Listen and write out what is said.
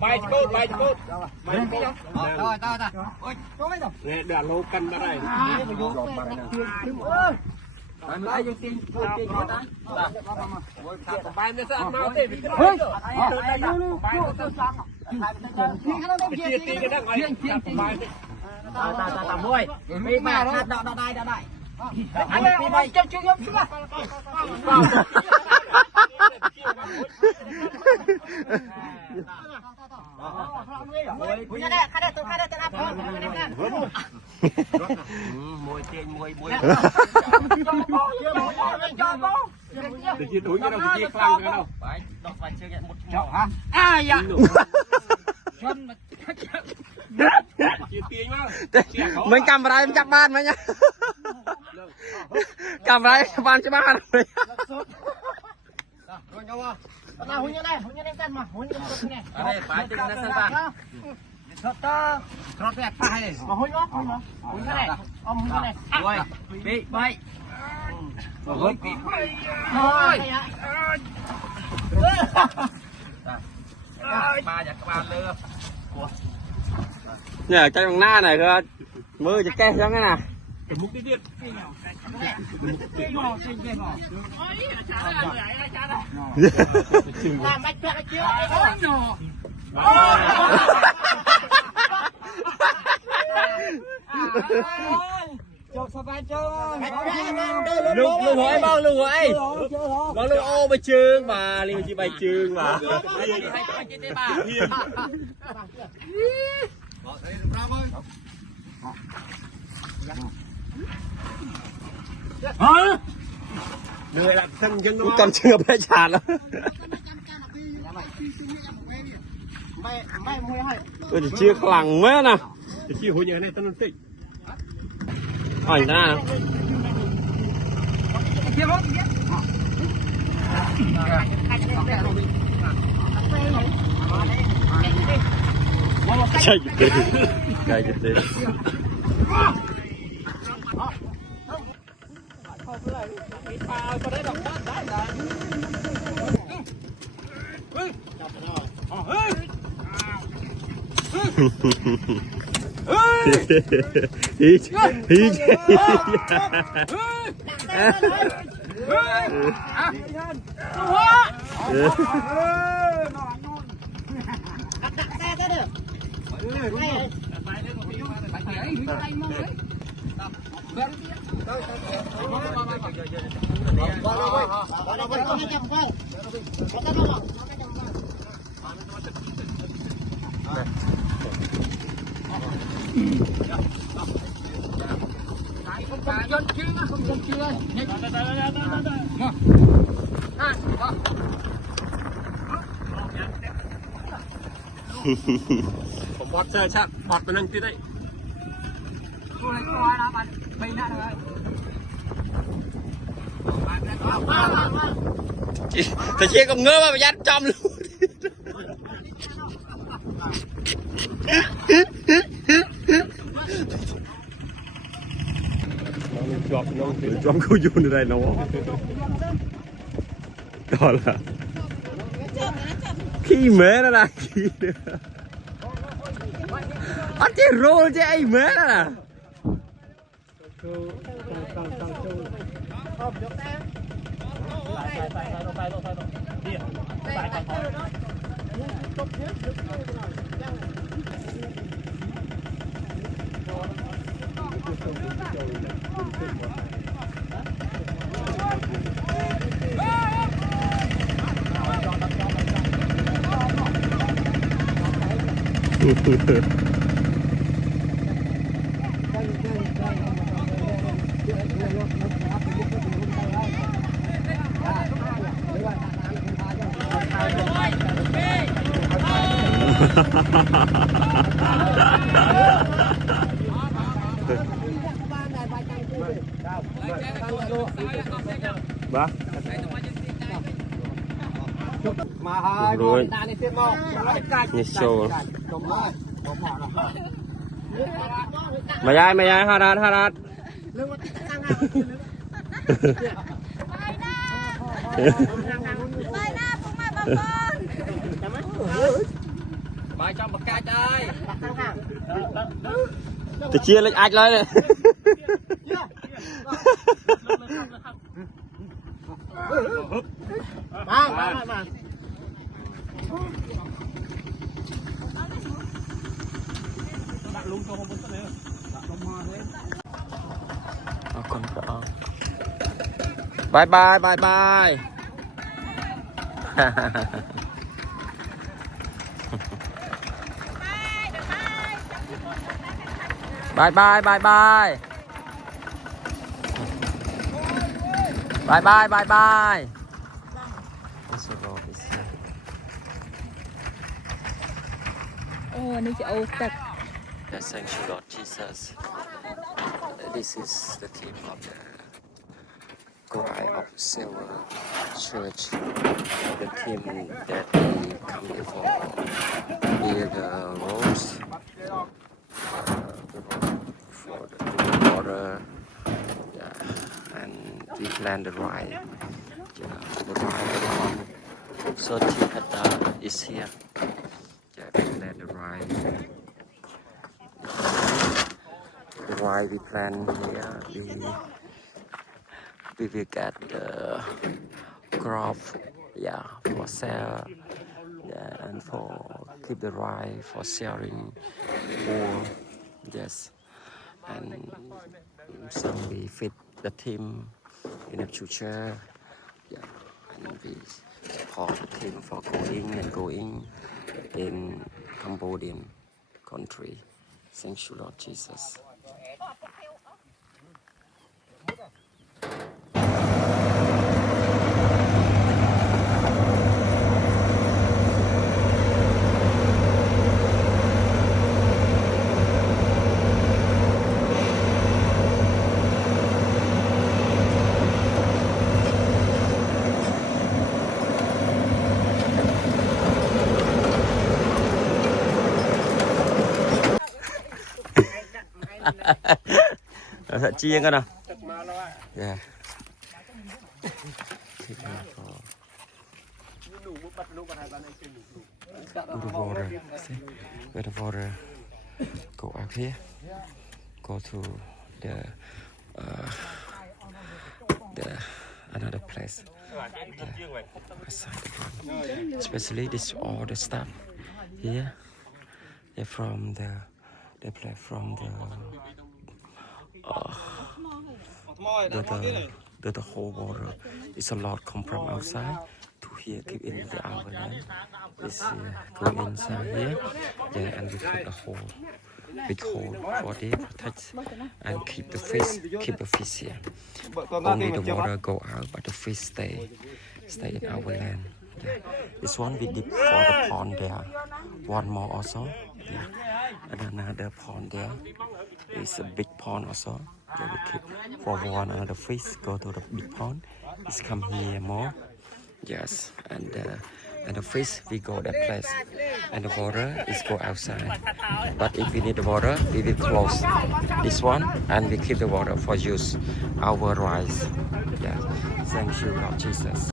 bay cốt bay cốt rồi tao nè đã lô cân ra đây bay dùng tiền bay nó sẽ ăn máu thế tao môi bị mà đọ đai anh ơi bay chơi chơi giống chưa môi tiền môi từ chia túi cái đâu từ chia khăn cái đâu đọc bài chơi một chậu hả ai dạ mình cầm vào đây mình chắc ban mấy nhá cầm vào đây ban cho ban rồi nào huynh như này tên mà huynh như này đây phải trên nó sân ban rót đẹp phải mà huynh đó huynh cái này ông huynh cái này rồi bị bay rồi thôi ba giật ba lừa nhờ cái bằng na này cơ mưa chặt cây giống cái nào cái múc cái điện làm bạch bạch chiếu lục hỏi bao lục hỏi bao lục ô bài trường mà liền chỉ bài trường mà người làm thân chân nó còn chưa bé chả lắm tôi chỉ chia lằng mấy nè thì chi hồi nhà này tao nó tịnh hỏi ra chạy cái gìผมบอดเจอชักบอดมันนั่งที่ได้ แต่เชี่ยก็เงื้อมายัดจอมลูก chọn cô dùn đây nó đó là khi mẹ nó là khi anh chỉ rô chứ ai mẹ nó là Ba. Rồi. Như show. Mày ai ha đạt. Bài na cũng mà bà con. bài trong bậc ca trai thì chia lên ạch lại này con đó bye bye bye bye bye bye bye bye bye bye bye bye Oh, ini jauh tak. Thank you Lord Jesus. This is the team of the Choir of Silver Church. The team that we come here for here the roads for the water, yeah, and we plan the ride. Yeah, the ride on 30 hectares is here. Yeah, we plan the ride. The ride we plan here, we will get the crop, yeah, for sale, yeah, and for keep the ride for selling, or yes, and some we fit the team in the future, yeah, and we support the team for going in Cambodian country. Thank you Lord Jesus. Thật chiên coi nào. Yeah. The water. See? Where the water go out here. Go to the another place. Yeah. Aside the front. Especially this all the stuff here. They're from they play from the whole water. It's a lot come from outside to here, keep in the our land. This go inside here, yeah, and we put the hole, big hole for they protect and keep the fish here. Only the water go out, but the fish stay in our land. Yeah. This one we dip for the pond there. One more also. Yeah. And another pond there. It's a big pond also. Yeah, we keep for one another fish go to the big pond. It's come here more. Yes, and the fish we go that place, and the water is go outside. But if we need the water, we will close this one and we keep the water for use our rice. Yeah, thank you Lord Jesus.